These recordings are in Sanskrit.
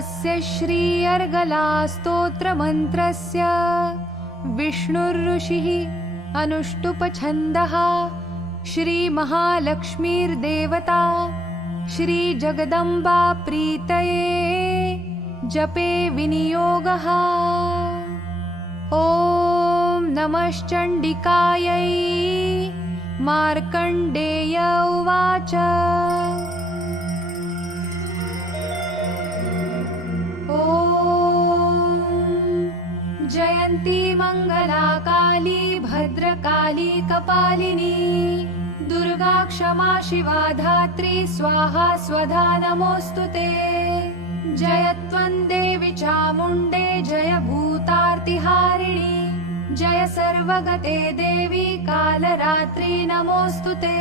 अस्य श्री अर्गला स्तोत्रमन्त्रस्य विष्णुर्ऋषिः अनुष्टुप्-छन्दः श्रीमहालक्ष्मीर्देवता श्रीजगदम्बा प्रीतये जपे विनियोगः। ॐ नमश्चण्डिकायै। मार्कण्डेय उवाच ॐ जयन्ती मङ्गला काली भद्रकाली कपालिनी दुर्गा क्षमा शिवा धात्री स्वाहा स्वधा नमोऽस्तु ते। जय त्वं देवी चामुण्डे जय भूतार्तिहारिणी जय सर्वगते देवी कालरात्रि नमोऽस्तु ते।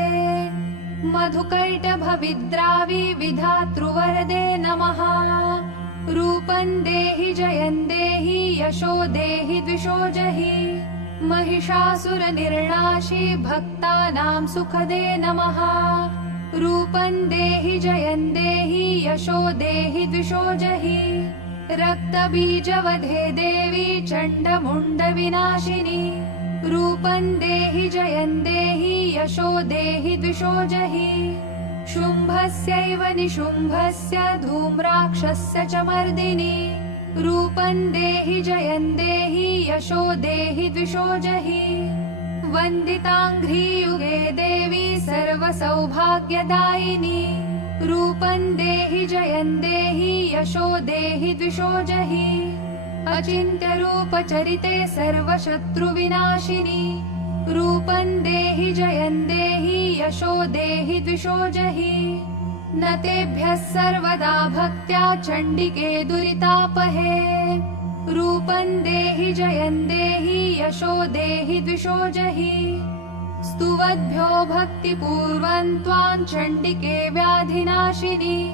मधुकैटभविद्रावि विधातृवरदे नमः। रूपं देहि जयं देहि यशो देहि द्विषो जहि महिषासुरनिर्णाशि भक्तानां सुखदे नमः। रूपं देहि जयं देहि यशो देहि द्विषो जहि रक्तबीजवधे देवी चण्डमुण्डविनाशिनी। रूपं देहि जयं देहि यशो देहि द्विषो जहि शुम्भस्यैव निशुम्भस्य धूम्राक्षस्य च मर्दिनी। रूपं देहि जयं देहि यशो देहि द्विषो जहि वन्दिताङ्घ्रियुगे देवी सर्वसौभाग्यदायिनी। रूपं देहि जयं देहि यशो देहि द्विषो जहि अचिन्त्यरूपचरिते सर्वशत्रुविनाशिनी। रूपं देहि जयं देहि यशो देहि द्विषो जहि न तेभ्यः सर्वदा भक्त्या चण्डिके दुरितापहे। रूपं देहि जयं देहि यशो देहि द्विषो जहि स्तुवद्भ्यो भक्तिपूर्वं त्वां चण्डिके व्याधिनाशिनी।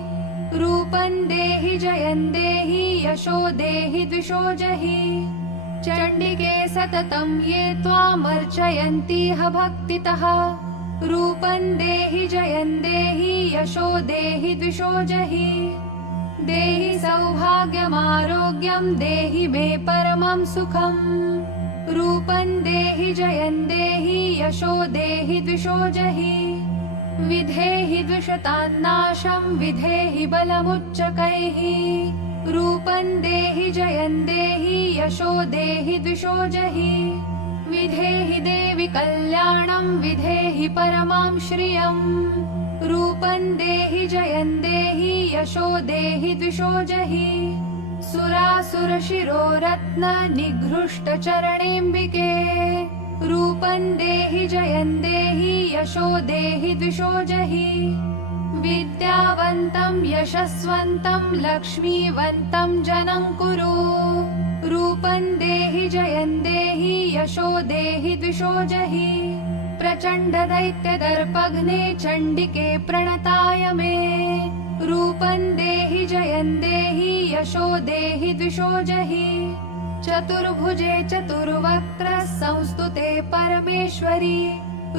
रूपं देहि जयं देहि यशो देहि द्विषो जहि चण्डिके सततं ये त्वामर्चयन्तीह भक्तितः। रूपं देहि जयं देहि यशो देहि द्विषो जहि देहि सौभाग्यमारोग्यं देहि मे परमं सुखम्। रूपं देहि जयं देहि यशो देहि द्विषो जहि विधेहि द्विषतान्नाशं विधेहि बलमुच्चकैः। रूपं देहि जयं देहि यशो देहि द्विषो जहि विधेहि देवि कल्याणं विधेहि परमां श्रियम्। रूपं देहि जयं देहि यशो देहि द्विषो जहि सुरासुरशिरोरत्न निघृष्टचरणेऽम्बिके। रूपं देहि जयं देहि यशो देहि द्विषो जहि विद्यावन्तं यशस्वन्तं लक्ष्मीवन्तं जनं कुरु। रूपं देहि जयं देहि यशो देहि द्विषो जहि प्रचण्डदैत्यदर्पघ्ने चण्डिके प्रणताय मे। रूपं देहि जयं देहि यशो देहि द्विषो जहि चतुर्भुजे चतुर्वक्त्र संस्तुते परमेश्वरी।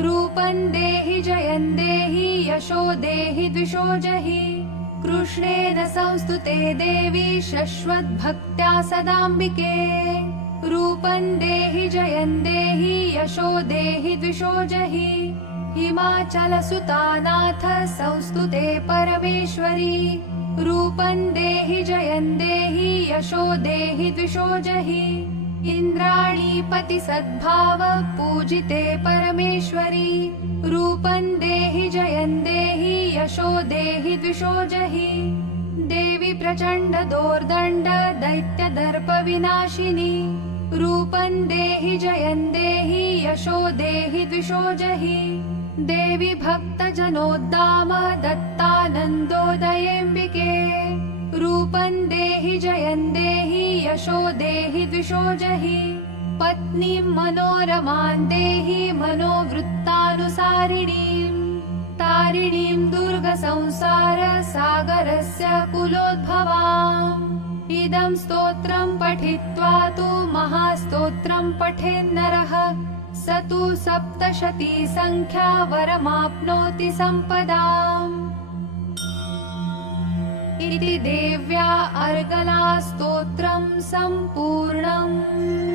रूपं देहि जयं देहि यशो देहि द्विषो जहि कृष्णेन संस्तुते देवी शश्वद्भक्त्या सदाम्बिके। रूपं देहि जयं देहि यशो देहि द्विषो जहि हिमाचलसुतानाथ संस्तुते परमेश्वरी। रूपं देहि जयं देहि यशो देहि द्विषो जहि इन्द्राणीपति सद्भाव पूजिते परमेश्वरी। रूपं देहि जयं देहि यशो देहि द्विषो जहि देवी प्रचण्ड दोर्दण्ड दैत्यदर्प विनाशिनी। रूपं देहि जयं देहि यशो देहि द्विषो जहि देवी भक्तजनोद्दाम दत्तानन्दोदयेऽम्बिके। रूपं देहि जयं देहि यशो देहि द्विषो जहि पत्नीं मनोरमां देहि मनोवृत्तानुसारिणीं तारिणीं दुर्गसंसार सागरस्य कुलोद्भवाम्। इदं स्तोत्रं पठित्वा तु महास्तोत्रं पठेन्नरः स तु सप्तशती संख्या वरमाप्नोति सम्पदाम्। इति देव्या अर्गला स्तोत्रं सम्पूर्णम्।